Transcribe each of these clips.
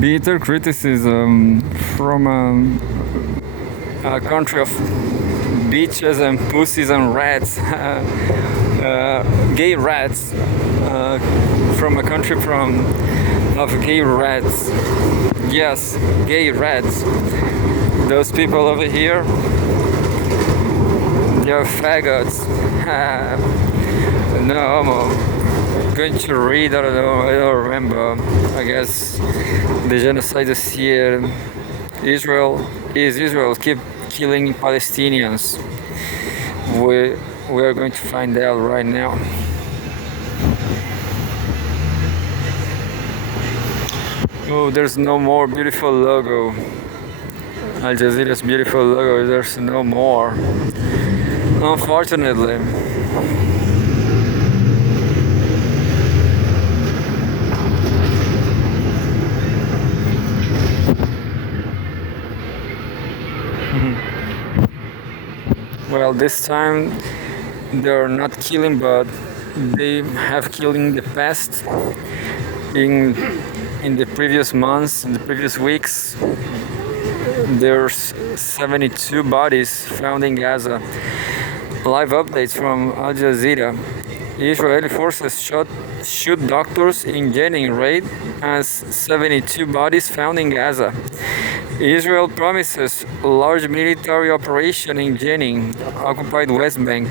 bitter criticism from a country of beaches and pussies and rats, gay rats, from a country of gay rats. Yes, gay rats. Those people over here, they're faggots. No homo. Going to read, I don't know, I don't remember. I guess the genocide is here. Israel keep killing Palestinians. We are going to find out right now. Oh, there's no more beautiful logo. Al Jazeera's beautiful logo, there's no more. Unfortunately. Well, this time they're not killing, but they have killed in the past. In the previous months, in the previous weeks, there's 72 bodies found in Gaza. Live updates from Al Jazeera. Israeli forces shoot doctors in Jenin raid as 72 bodies found in Gaza. Israel promises large military operation in Jenin, occupied West Bank,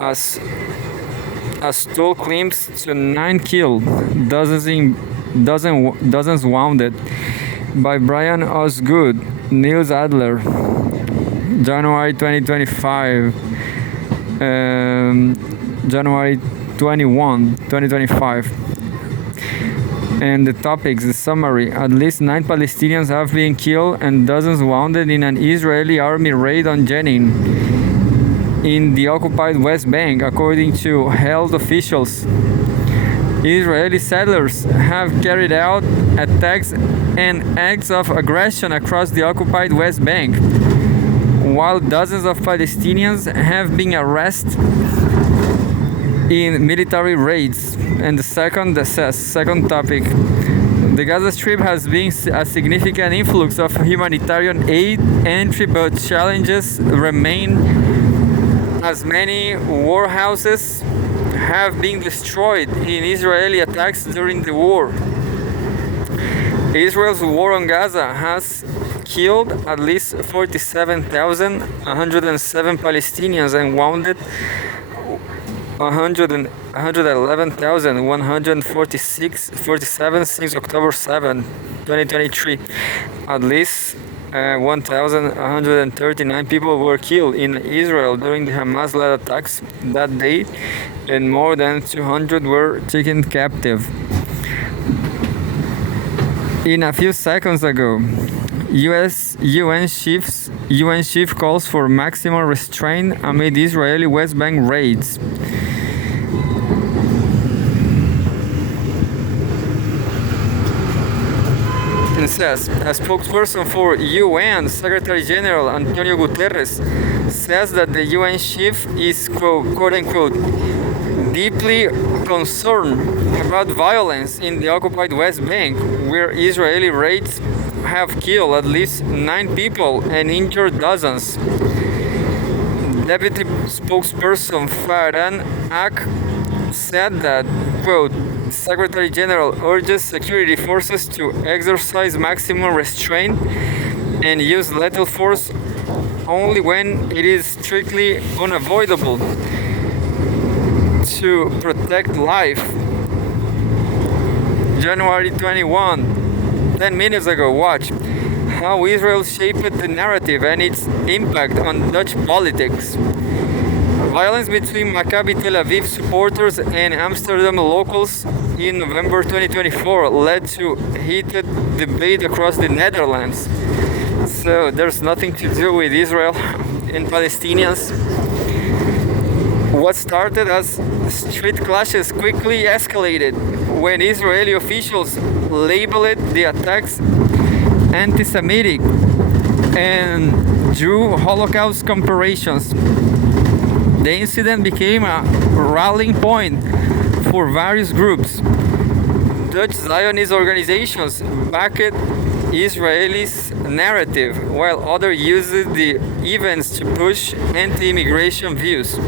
as toll climbs to 9 killed, dozens wounded. By Brian Osgood, Niels Adler, January 2025, January 21, 2025. And the topics, the summary: at least 9 Palestinians have been killed and dozens wounded in an Israeli army raid on Jenin in the occupied West Bank, according to health officials. Israeli settlers have carried out attacks and acts of aggression across the occupied West Bank, while dozens of Palestinians have been arrested in military raids. And the second topic, the Gaza Strip has been a significant influx of humanitarian aid entry, but challenges remain as many warehouses have been destroyed in Israeli attacks during the war. Israel's war on Gaza has killed at least 47,107 Palestinians and wounded 111,147 since October 7, 2023. At least 1,139 people were killed in Israel during the Hamas-led attacks that day, and more than 200 were taken captive. In a few seconds ago, UN chief calls for maximum restraint amid Israeli West Bank raids. It says a spokesperson for UN Secretary General Antonio Guterres says that the UN chief is quote unquote deeply concerned about violence in the occupied West Bank, where Israeli raids have killed at least 9 people and injured dozens. Deputy spokesperson Farhan Ak said that, quote, Secretary General urges security forces to exercise maximum restraint and use lethal force only when it is strictly unavoidable to protect life. January 21, 10 minutes ago, watch how Israel shaped the narrative and its impact on Dutch politics. Violence between Maccabi Tel Aviv supporters and Amsterdam locals in November 2024 led to heated debate across the Netherlands. So there's nothing to do with Israel and Palestinians. What started as street clashes quickly escalated when Israeli officials labeled the attacks anti-Semitic and drew Holocaust comparisons. The incident became a rallying point for various groups Dutch Zionist organizations backed Israelis' narrative, while others used the events to push anti-immigration views.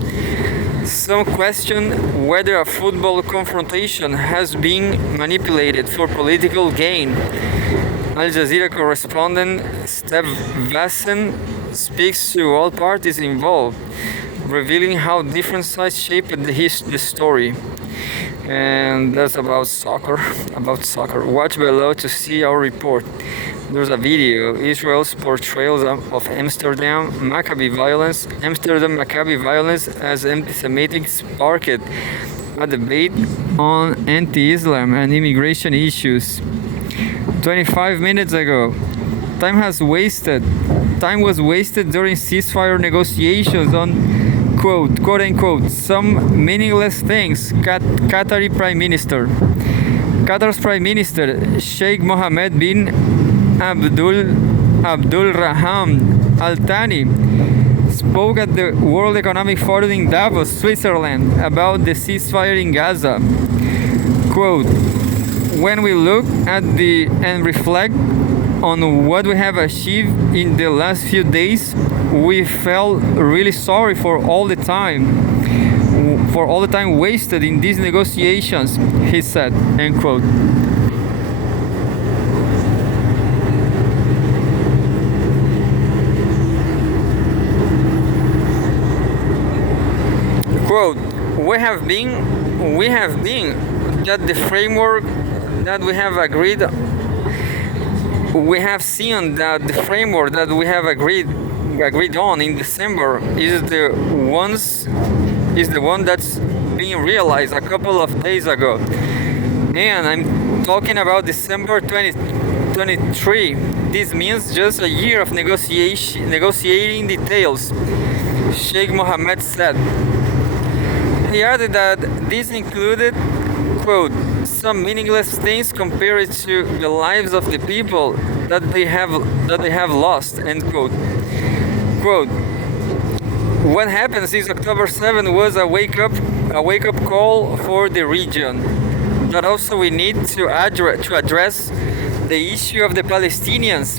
Some question whether a football confrontation has been manipulated for political gain. Al Jazeera correspondent Steve Vassen speaks to all parties involved, revealing how different sides shaped the story. And that's about soccer. Watch below to see our report. There's a video, Israel's portrayals of Amsterdam Maccabi violence as anti-Semitic sparked a debate on anti-Islam and immigration issues. 25 minutes ago, time was wasted during ceasefire negotiations on quote unquote some meaningless things. Qatar's Prime Minister Sheikh Mohammed bin Abdul Rahman Al Thani spoke at the World Economic Forum in Davos, Switzerland, about the ceasefire in Gaza. Quote, when we look at and reflect on what we have achieved in the last few days, we felt really sorry for all the time wasted in these negotiations, he said, end quote. Quote, we have been that the framework that we have agreed on in December is the one that's being realized a couple of days ago. And I'm talking about December 2023. This means just a year of negotiating details, Sheikh Mohammed said. He added that this included, quote, some meaningless things compared to the lives of the people that they have lost, end quote. Quote, what happened since October 7 was a wake up call for the region. But also we need to address the issue of the Palestinians.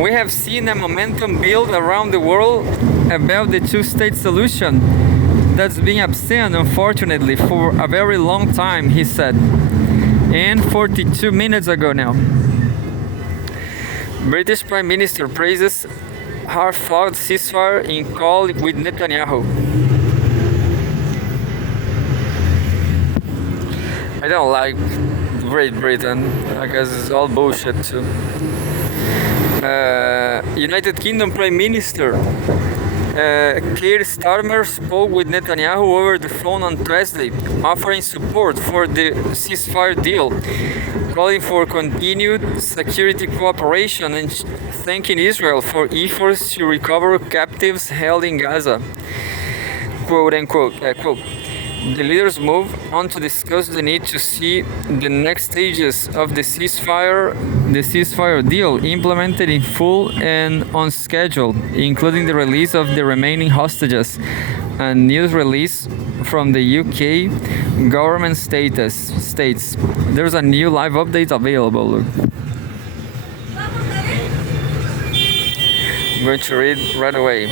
We have seen a momentum build around the world about the two-state solution that's been absent, unfortunately, for a very long time, he said. And 42 minutes ago now. British Prime Minister praises hard-fought ceasefire in call with Netanyahu. I don't like Great Britain. I guess it's all bullshit too. United Kingdom Prime Minister Keir Starmer spoke with Netanyahu over the phone on Thursday, offering support for the ceasefire deal, calling for continued security cooperation and thanking Israel for efforts to recover captives held in Gaza. Quote unquote. Quote. The leaders move on to discuss the need to see the next stages of the ceasefire deal implemented in full and on schedule, including the release of the remaining hostages. A news release from the UK government states there's a new live update available. I'm going to read right away.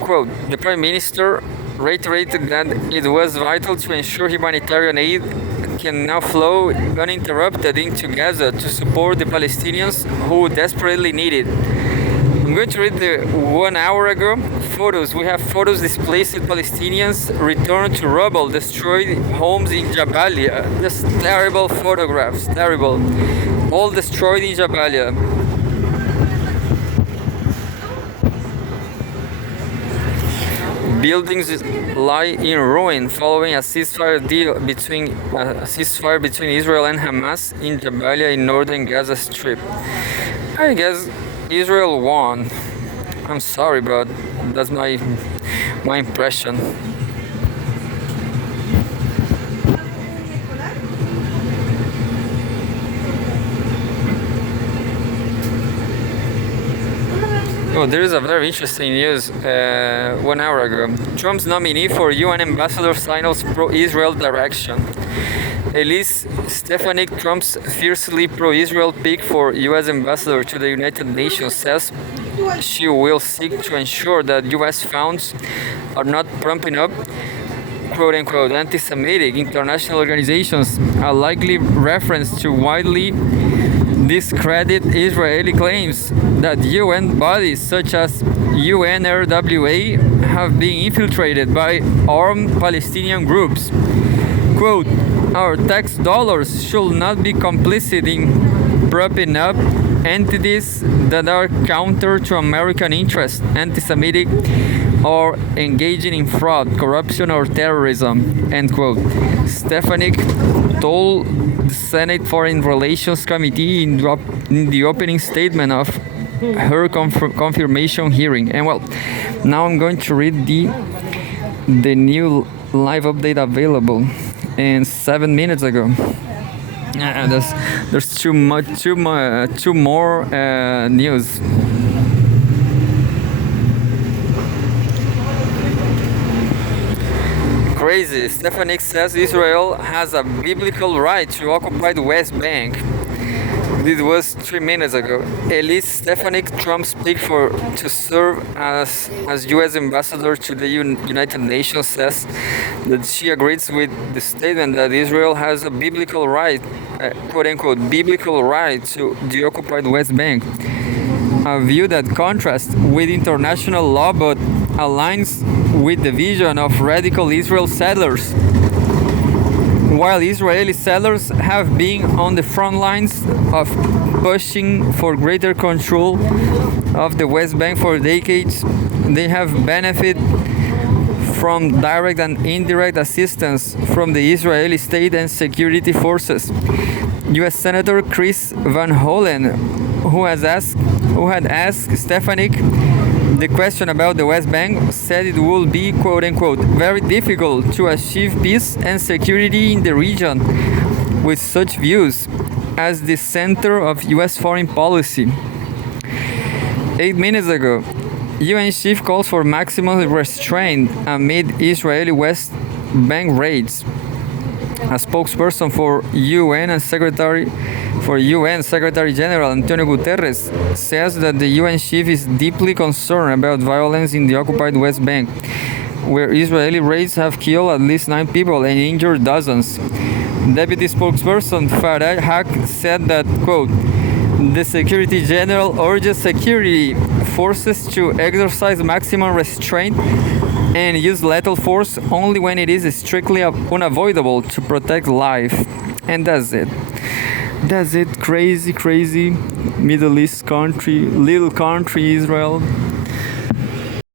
Quote, the Prime Minister reiterated that it was vital to ensure humanitarian aid can now flow uninterrupted into Gaza to support the Palestinians who desperately need it. I'm going to read the 1 hour ago photos. We have photos displaced Palestinians returned to rubble, destroyed homes in Jabalia. Just terrible photographs, terrible. All destroyed in Jabalia. Buildings lie in ruin following a ceasefire between Israel and Hamas in Jabalia in northern Gaza Strip. I guess Israel won. I'm sorry, but that's my impression. Oh, there is a very interesting news 1 hour ago. Trump's nominee for UN ambassador signals pro-Israel direction. Elise Stefanik, Trump's fiercely pro-Israel pick for U.S. ambassador to the United Nations, says she will seek to ensure that U.S. funds are not pumping up quote-unquote anti-Semitic international organizations, a likely reference to widely discredit Israeli claims that UN bodies such as UNRWA have been infiltrated by armed Palestinian groups. Quote, our tax dollars should not be complicit in propping up entities that are counter to American interests, anti-Semitic, or engaging in fraud, corruption, or terrorism, end quote. Stefanik told the Senate Foreign Relations Committee in the opening statement of her confirmation hearing. And well, now I'm going to read the new live update available and 7 minutes ago. There's too more news. Crazy. Stefanik says Israel has a biblical right to occupy the West Bank. This was 3 minutes ago. Elise Stefanik, Trump's pick to serve as U.S. ambassador to the United Nations, says that she agrees with the statement that Israel has a biblical right, quote-unquote, biblical right to the occupied West Bank. A view that contrasts with international law but aligns with the vision of radical Israel settlers. While Israeli settlers have been on the front lines of pushing for greater control of the West Bank for decades, they have benefited from direct and indirect assistance from the Israeli state and security forces. U.S. Senator Chris Van Hollen, who had asked Stefanik the question about the West Bank, said it would be, quote-unquote, very difficult to achieve peace and security in the region with such views as the center of U.S. foreign policy. 8 minutes ago, UN chief calls for maximum restraint amid Israeli West Bank raids. A spokesperson for UN Secretary General Antonio Guterres says that the UN chief is deeply concerned about violence in the occupied West Bank, where Israeli raids have killed at least 9 people and injured dozens. Deputy spokesperson Faraj Haq said that, quote, the Secretary General urges security forces to exercise maximum restraint and use lethal force only when it is strictly unavoidable to protect life. And that's it. Crazy Middle East country, little country Israel.